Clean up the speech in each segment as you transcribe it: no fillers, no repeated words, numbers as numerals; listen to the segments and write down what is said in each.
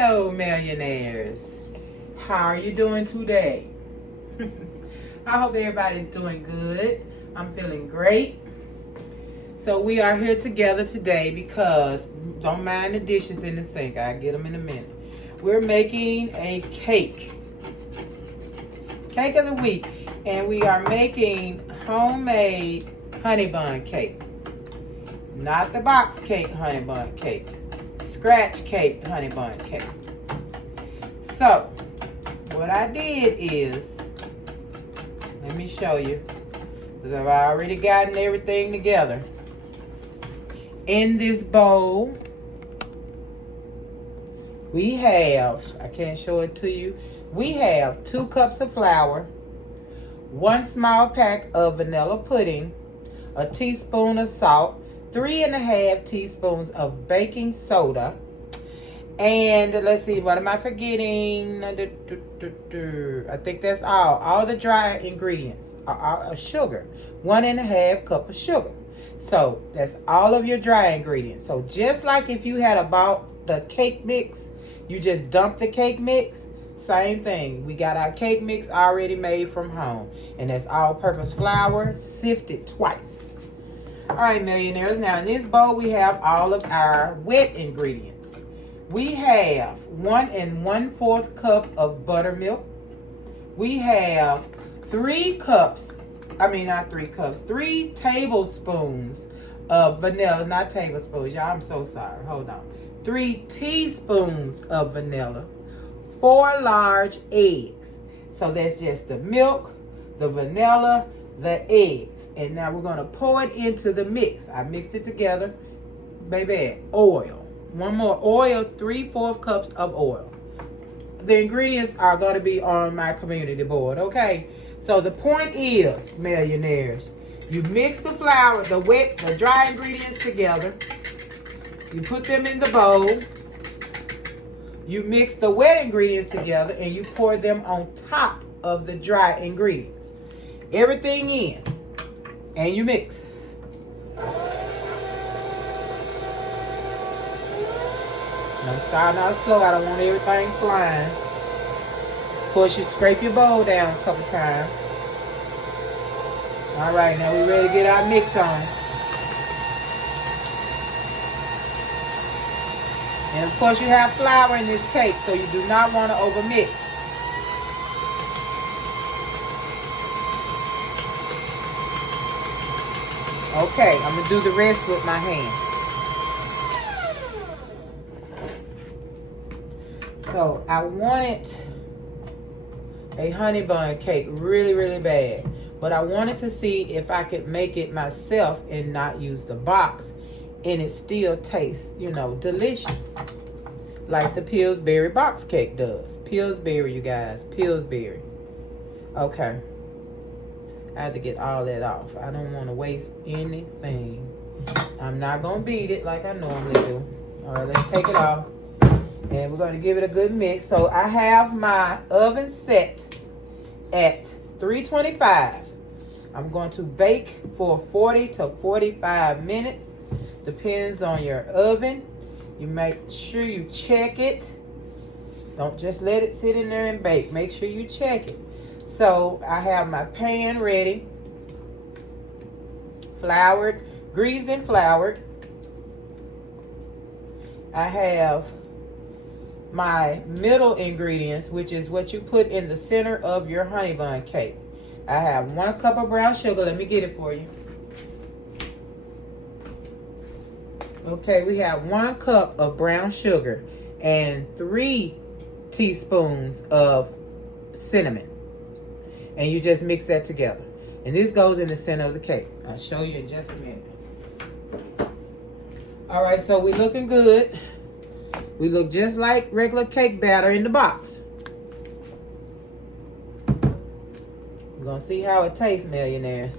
Hello, millionaires. How are you doing today? I hope everybody's doing good. I'm feeling great. So we are here together today because, don't mind the dishes in the sink. I'll get them in a minute. We're making a cake. Cake of the week. And we are making homemade honey bun cake. Not the box cake honey bun cake. Scratch cake honey bun cake. So, what I did is, let me show you, because I've already gotten everything together. In this bowl, we have, I can't show it to you, we have 2 cups of flour, 1 small pack of vanilla pudding, a teaspoon of salt, 3½ teaspoons of baking soda, and let's see, what am I forgetting? I think that's all the dry ingredients are sugar, 1½ cup of sugar. So that's all of your dry ingredients. So just like if you had bought the cake mix, you just dump the cake mix, same thing. We got our cake mix already made from home, and that's all-purpose flour sifted twice. All right, millionaires. Now in this bowl we have all of our wet ingredients. We have 1 1/4 cup of buttermilk. We have 3 tablespoons of vanilla, not tablespoons, y'all. I'm so sorry. Hold on. 3 teaspoons of vanilla, 4 large eggs. So that's just the milk, the vanilla, the eggs. And now we're going to pour it into the mix. I mixed it together. Baby, oil. 1 more oil, 3/4 cups of oil. The ingredients are going to be on my community board, okay? So the point is, millionaires, you mix the flour, the dry ingredients together. You put them in the bowl. You mix the wet ingredients together and you pour them on top of the dry ingredients. Everything in. And you mix. I'm starting out slow. I don't want everything flying. Of course, you scrape your bowl down a couple times. All right, now we're ready to get our mix on. And of course, you have flour in this cake, so you do not want to overmix. Okay, I'm going to do the rest with my hand. So, I wanted a honey bun cake really, really bad. But I wanted to see if I could make it myself and not use the box. And it still tastes, delicious. Like the Pillsbury box cake does. Pillsbury, you guys. Pillsbury. Okay. I had to get all that off. I don't want to waste anything. I'm not going to beat it like I normally do. All right, let's take it off. And we're going to give it a good mix. So I have my oven set at 325. I'm going to bake for 40 to 45 minutes. Depends on your oven. You make sure you check it. Don't just let it sit in there and bake. Make sure you check it. So I have my pan ready, floured, greased and floured. I have my middle ingredients, which is what you put in the center of your honey bun cake. I have 1 cup of brown sugar. Let me get it for you. Okay, we have 1 cup of brown sugar and 3 teaspoons of cinnamon. And you just mix that together. And this goes in the center of the cake. I'll show you in just a minute. All right, so we're looking good. We look just like regular cake batter in the box. We're going to see how it tastes, millionaires.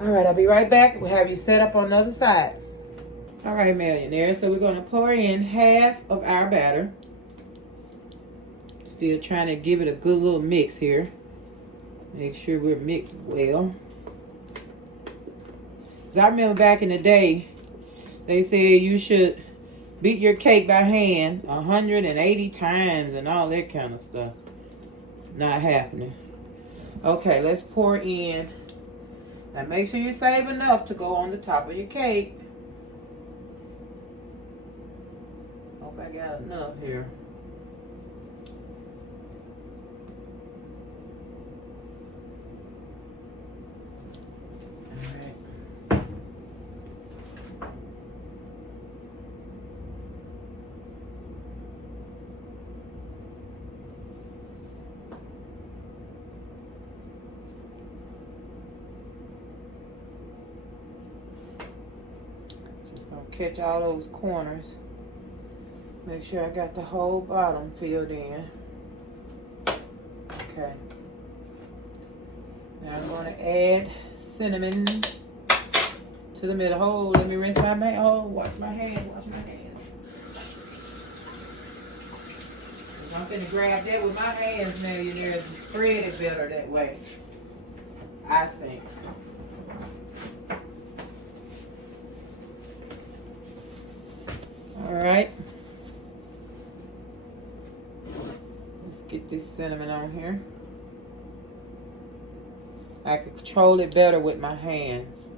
All right, I'll be right back. We'll have you set up on the other side. All right, millionaires. So we're going to pour in half of our batter. Still trying to give it a good little mix here. Make sure we're mixed well. Because I remember back in the day, they said you should beat your cake by hand 180 times and all that kind of stuff. Not happening. Okay, let's pour in. Now make sure you save enough to go on the top of your cake. Hope I got enough here. Catch all those corners. Make sure I got the whole bottom filled in. Okay. Now I'm going to add cinnamon to the middle. Oh, let me rinse my hand. Oh, wash my hands. Wash my hands. I'm going to grab that with my hands now. You know, spread it better that way, I think. All right, let's get this cinnamon on here. I can control it better with my hands.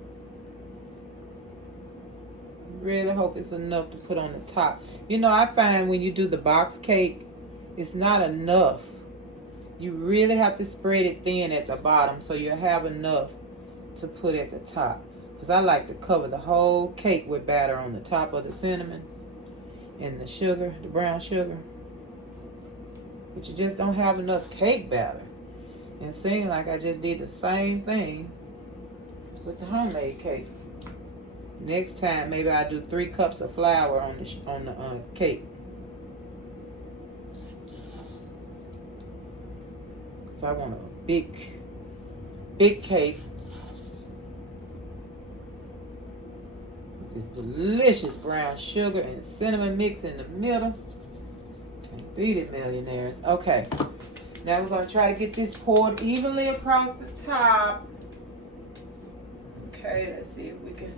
Really hope it's enough to put on the top. You know, I find when you do the box cake, it's not enough. You really have to spread it thin at the bottom so you have enough to put at the top. Because I like to cover the whole cake with batter on the top of the cinnamon and the sugar, the brown sugar. But you just don't have enough cake batter. And seeing like I just did the same thing with the homemade cake. Next time, maybe I'll do 3 cups of flour on the cake. So I want a big cake. This delicious brown sugar and cinnamon mix in the middle. Can't beat it, millionaires. Okay. Now we're going to try to get this poured evenly across the top. Okay, let's see if we can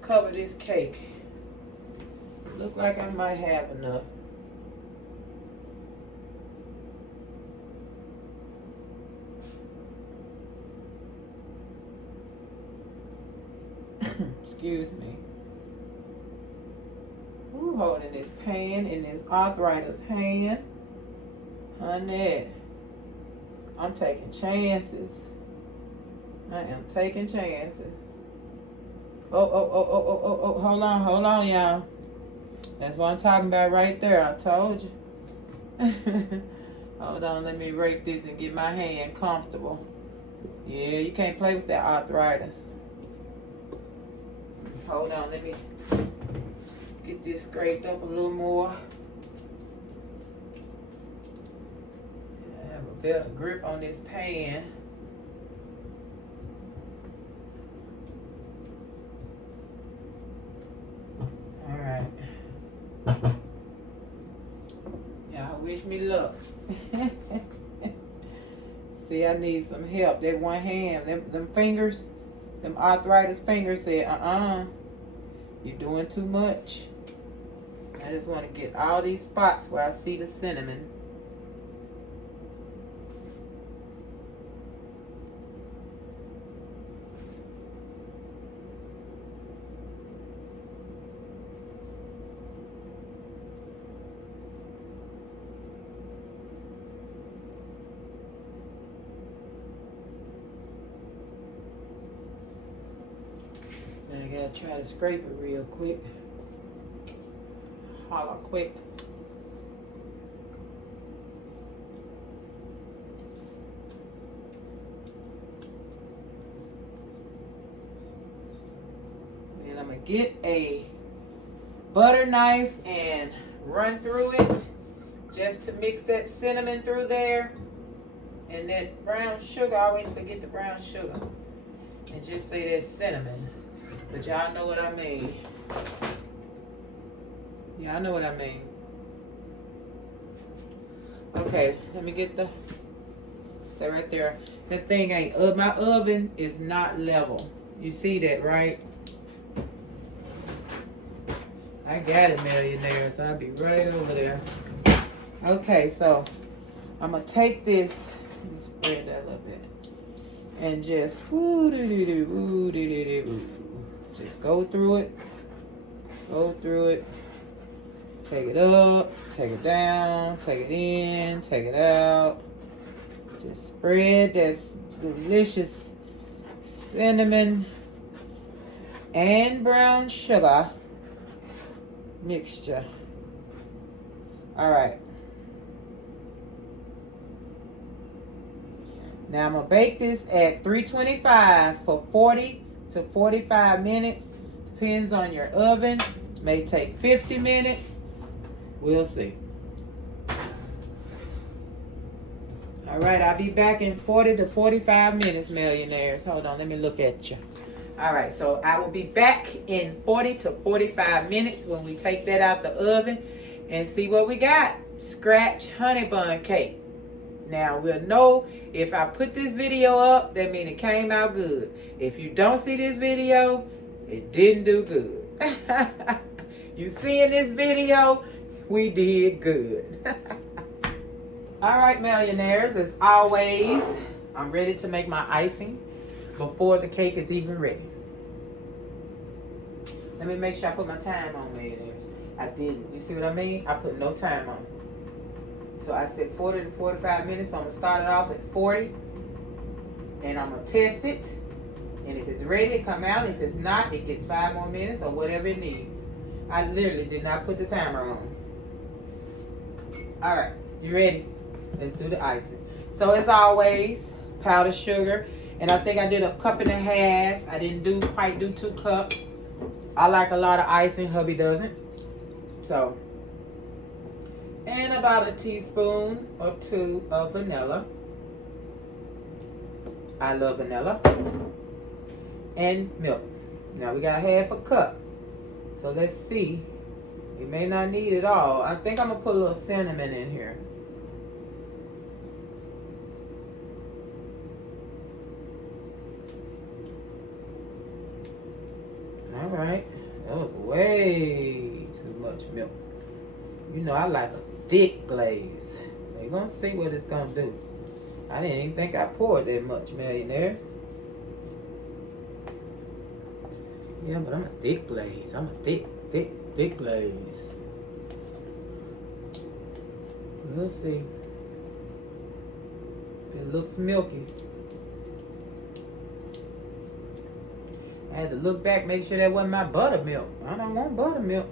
cover this cake. Look like I might have enough. Excuse me. Ooh, holding this pan in this arthritis hand. Honey, I'm taking chances. I am taking chances. Oh, hold on, y'all. That's what I'm talking about right there. I told you. Hold on, let me rake this and get my hand comfortable. Yeah, you can't play with that arthritis. Hold on, let me get this scraped up a little more. I have a better grip on this pan. All right. Y'all wish me luck. See, I need some help. That one hand, them fingers, them arthritis fingers said, you're doing too much. I just want to get all these spots where I see the cinnamon. I gotta try to scrape it real quick. Holla quick. Then I'm gonna get a butter knife and run through it just to mix that cinnamon through there. And that brown sugar, I always forget the brown sugar. And just say that's cinnamon. But y'all know what I mean. Y'all know what I mean. Okay, let me get stay right there. That thing ain't, my oven is not level. You see that, right? I got it, millionaires. I'll be right over there. Okay, so I'm going to take this, let me spread that a little bit, and just just go through it. Go through it. Take it up, take it down, take it in, take it out. Just spread that delicious cinnamon and brown sugar mixture. All right. Now I'm going to bake this at 325 for 40 to 45 minutes. Depends on your oven. May take 50 minutes. We'll see. All right, I'll be back in 40 to 45 minutes, millionaires. Hold on, let me look at you. All right, so I will be back in 40 to 45 minutes when we take that out the oven and see what we got. Scratch honey bun cake. Now, we'll know if I put this video up, that means it came out good. If you don't see this video, it didn't do good. You seeing this video, we did good. All right, millionaires, as always, I'm ready to make my icing before the cake is even ready. Let me make sure I put my time on, millionaires. I didn't. You see what I mean? I put no time on. So I said 40 to 45 minutes, so I'm going to start it off at 40. And I'm going to test it. And if it's ready, it come out. If it's not, it gets 5 more minutes or whatever it needs. I literally did not put the timer on. All right, you ready? Let's do the icing. So as always, powdered sugar. And I think I did 1.5 cups. I didn't quite do 2 cups. I like a lot of icing. Hubby doesn't. So, and about a teaspoon or 2 of vanilla. I love vanilla. And milk. Now we got 1/2 cup. So let's see. You may not need it all. I think I'm going to put a little cinnamon in here. All right. That was way too much milk. You know I like a thick glaze. We're going to see what it's going to do. I didn't even think I poured that much, millionaire. Yeah, but I'm a thick glaze. I'm a thick glaze. We'll see. It looks milky. I had to look back, make sure that wasn't my buttermilk. I don't want buttermilk.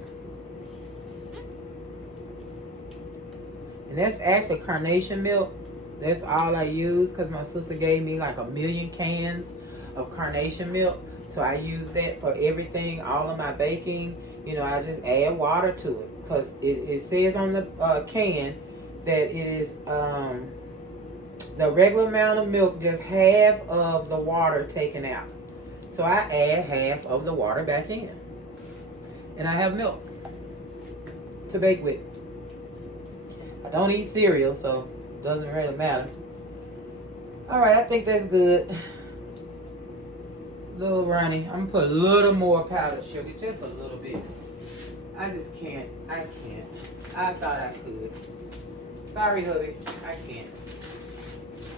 And that's actually carnation milk. That's all I use because my sister gave me like 1,000,000 cans of carnation milk. So I use that for everything, all of my baking. You know, I just add water to it because it says on the can that it is the regular amount of milk, just half of the water taken out. So I add half of the water back in. And I have milk to bake with. I don't eat cereal, so it doesn't really matter. All right, I think that's good. It's a little runny. I'm going to put a little more powdered sugar, just a little bit. I just can't. I can't. I thought I could. Sorry, hubby. I can't.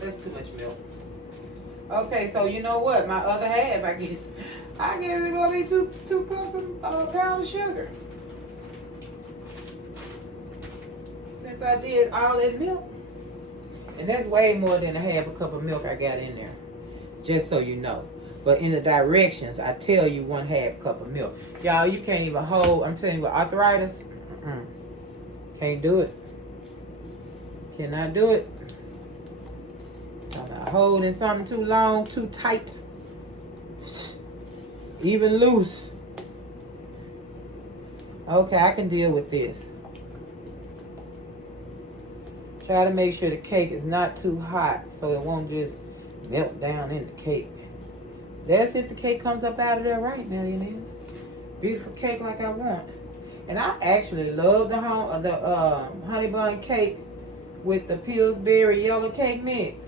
That's too much milk. Okay, so you know what? My other half, I guess it's gonna be two cups of powdered sugar. Since I did all that milk. And that's way more than 1/2 cup of milk I got in there. Just so you know. But in the directions, I tell you 1/2 cup of milk. Y'all, you can't even hold, I'm telling you, with arthritis, can't do it. Cannot do it. I'm not holding something too long, too tight, even loose. Okay, I can deal with this. Try to make sure the cake is not too hot so it won't just melt down in the cake. That's if the cake comes up out of there right now, you know. Beautiful cake like I want. And I actually love the honey bun cake with the Pillsbury yellow cake mix.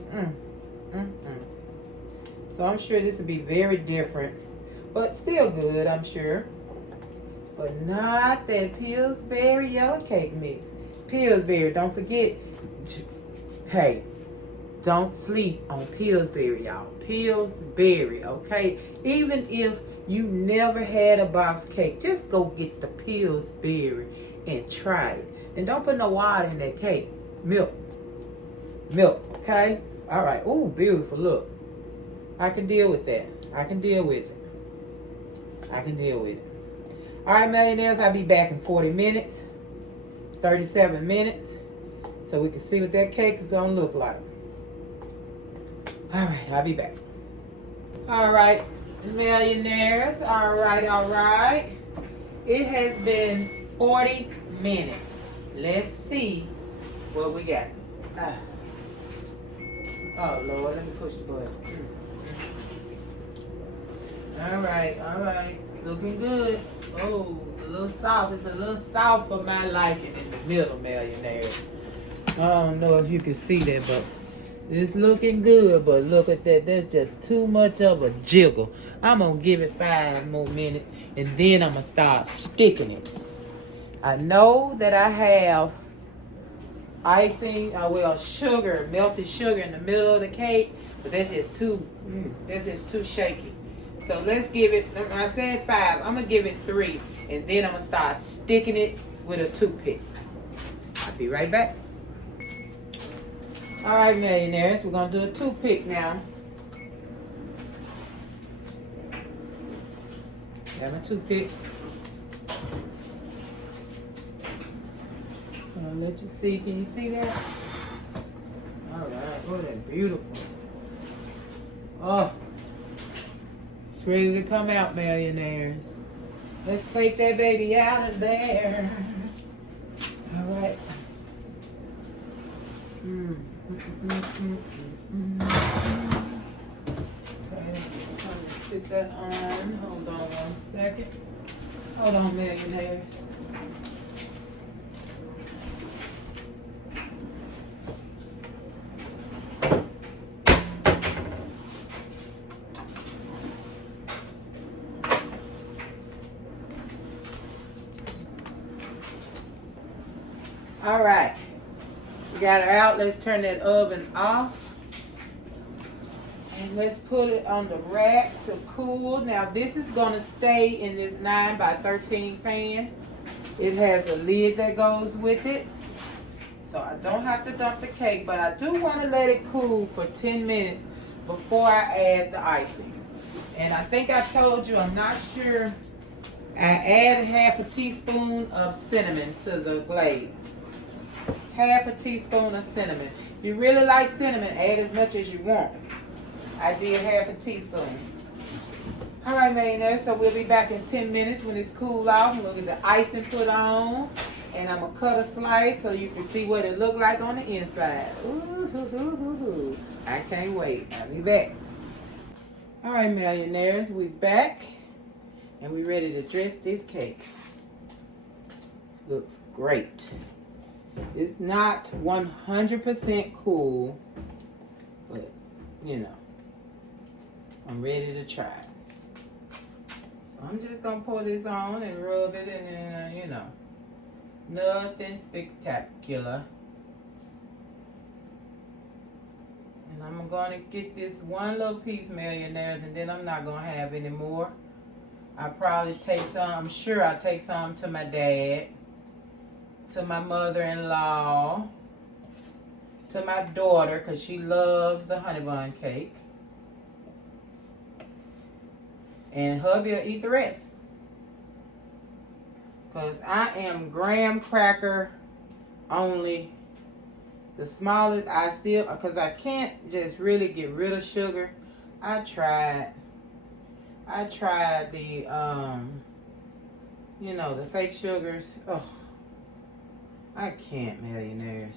So I'm sure this will be very different, but still good, I'm sure. but not that Pillsbury yellow cake mix. Pillsbury, don't forget. Hey, don't sleep on Pillsbury, y'all. Pillsbury, okay? Even if you never had a box cake, just go get the Pillsbury and try it. And don't put no water in that cake. Milk, okay? All right. Oh, beautiful. Look, I can deal with that. I can deal with it. All right, millionaires, I'll be back in 40 minutes, 37 minutes, so we can see what that cake is going to look like. All right, I'll be back. All right, millionaires. All right. It has been 40 minutes. Let's see what we got. Oh, Lord, let me push the button. All right. Looking good. Oh, it's a little soft. It's a little soft for my liking in the middle, millionaires. I don't know if you can see that, but it's looking good. But look at that. That's just too much of a jiggle. I'm going to give it 5 more minutes, and then I'm going to start sticking it. I know that I have icing, sugar, melted sugar in the middle of the cake, but that's just too shaky. So let's give it, I said 5, I'm going to give it 3, and then I'm going to start sticking it with a toothpick. I'll be right back. All right, millionaires, we're going to do a toothpick now. Have a toothpick. I'll let you see. Can you see that? All right. Oh, that's beautiful. Oh. It's ready to come out, millionaires. Let's take that baby out of there. All right. Okay. Put that on. Hold on 1 second. Hold on, millionaires. All right, we got it out. Let's turn that oven off. And let's put it on the rack to cool. Now this is gonna stay in this 9 by 13 pan. It has a lid that goes with it. So I don't have to dump the cake, but I do wanna let it cool for 10 minutes before I add the icing. And I think I told you, I'm not sure, I added half a teaspoon of cinnamon to the glaze. Half a teaspoon of cinnamon. If you really like cinnamon, add as much as you want. I did half a teaspoon. All right, millionaires, so we'll be back in 10 minutes when it's cool off. We'll get the icing put on. And I'm going to cut a slice so you can see what it look like on the inside. Ooh, I can't wait. I'll be back. All right, millionaires, we back. And we ready to dress this cake. Looks great. It's not 100% cool, but you know, I'm ready to try it. So I'm just gonna pour this on and rub it, and you know, nothing spectacular. And I'm gonna get this one little piece, millionaires, and then I'm not gonna have any more. I'll probably take some, I'm sure I'll take some to my dad, to my mother-in-law, to my daughter, because she loves the Honeybun cake. And hubby will eat the rest. Because I am graham cracker only. The smallest, I still, because I can't just really get rid of sugar. I tried the, you know, the fake sugars. Oh, I can't, millionaires.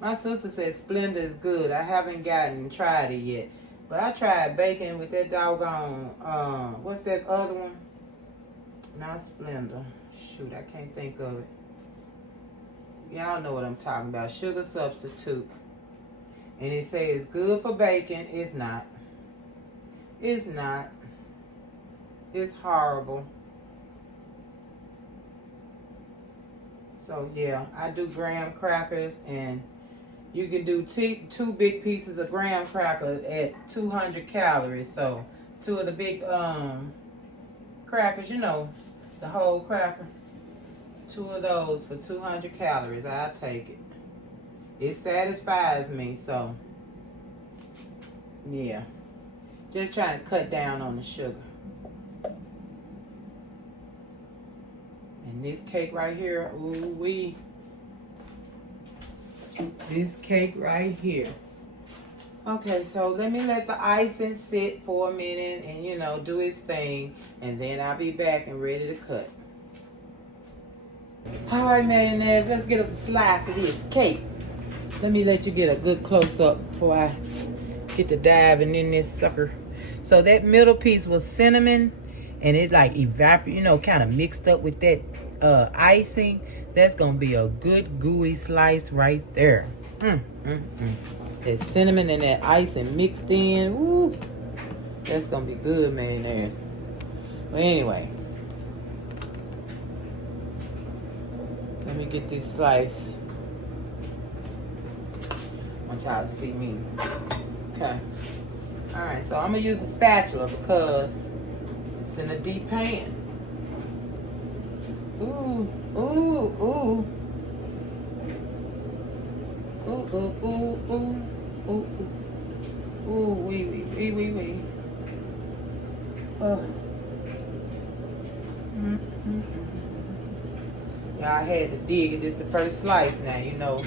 My sister said Splenda is good. I haven't tried it yet. But I tried baking with that doggone, what's that other one? Not Splenda. Shoot, I can't think of it. Y'all know what I'm talking about. Sugar substitute. And it says it's good for baking. It's not. It's not. It's horrible. So yeah, I do graham crackers, and you can do two big pieces of graham cracker at 200 calories. So 2 of the big crackers, you know, the whole cracker. 2 of those for 200 calories. I'll take it. It satisfies me, so yeah. Just trying to cut down on the sugar. And this cake right here, ooh wee. This cake right here. Okay, so let me let the icing sit for a minute and, you know, do its thing. And then I'll be back and ready to cut. All right, millionaires, let's get a slice of this cake. Let me let you get a good close-up before I get to diving in this sucker. So that middle piece was cinnamon, and it like evaporated, you know, kind of mixed up with that icing. That's gonna be a good gooey slice right there. That cinnamon and that icing mixed in. Woo, that's gonna be good, millionaires. But anyway, let me get this slice. I want y'all to see me. Okay. All right, so I'm gonna use a spatula because it's in a deep pan. Ooh, ooh, ooh. Ooh, ooh, ooh, ooh, ooh, ooh, ooh, wee. Yeah, I had to dig it. This is the first slice now, you know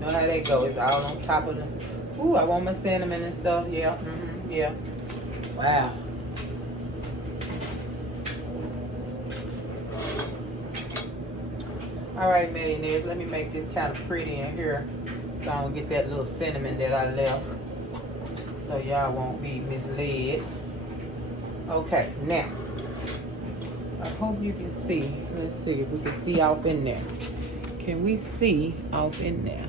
how that goes. It's all on top of the. Ooh, I want my cinnamon and stuff. Yeah, yeah. Wow. All right, millionaires, let me make this kind of pretty in here so I don't get that little cinnamon that I left, so y'all won't be misled. Okay, now, I hope you can see. Let's see if we can see off in there. Can we see off in there?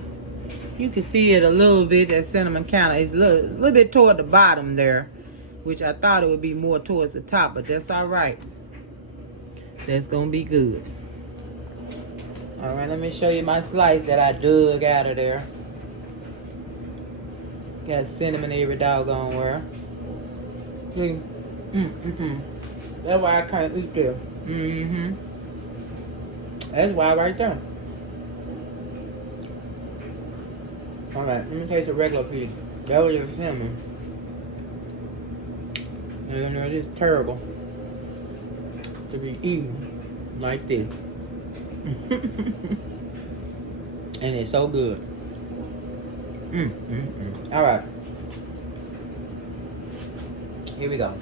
You can see it a little bit, that cinnamon counter. It's a little bit toward the bottom there, which I thought it would be more towards the top, but that's all right. That's going to be good. All right, let me show you my slice that I dug out of there. Got cinnamon every doggone where. See? That's why I can't eat there. That's why right there. All right, let me taste a regular piece. That was your cinnamon. You know, it's terrible to be eaten like this. And it's so good. All right, here we go.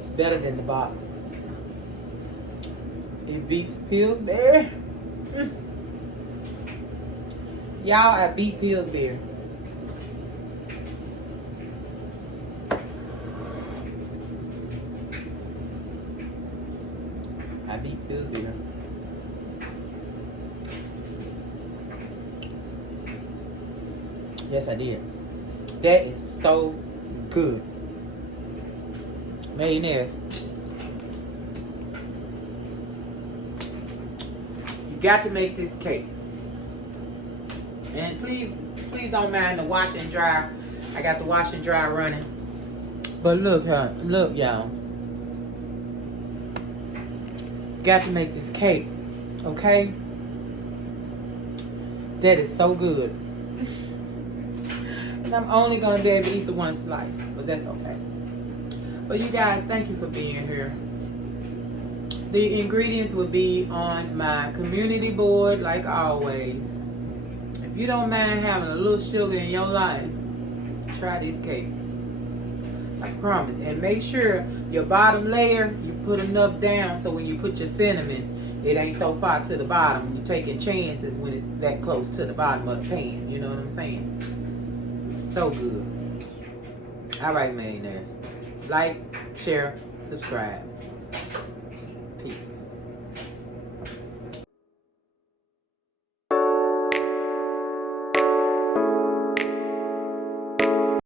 It's better than the box. It beats Pillsbury. Y'all, I beat Pillsbury. I beat Pillsbury. Yes, I did. That is so good. Millionaires, you got to make this cake. And please don't mind the wash and dry. I got the wash and dry running. But look, y'all. Got to make this cake, okay? That is so good. And I'm only gonna be able to eat the one slice, but that's okay. But you guys, thank you for being here. The ingredients will be on my community board, like always. If you don't mind having a little sugar in your life, try this cake. I promise. And make sure your bottom layer, you put enough down so when you put your cinnamon, it ain't so far to the bottom. You're taking chances when it's that close to the bottom of the pan. You know what I'm saying? It's so good. All right, millionaires. Like, share, subscribe.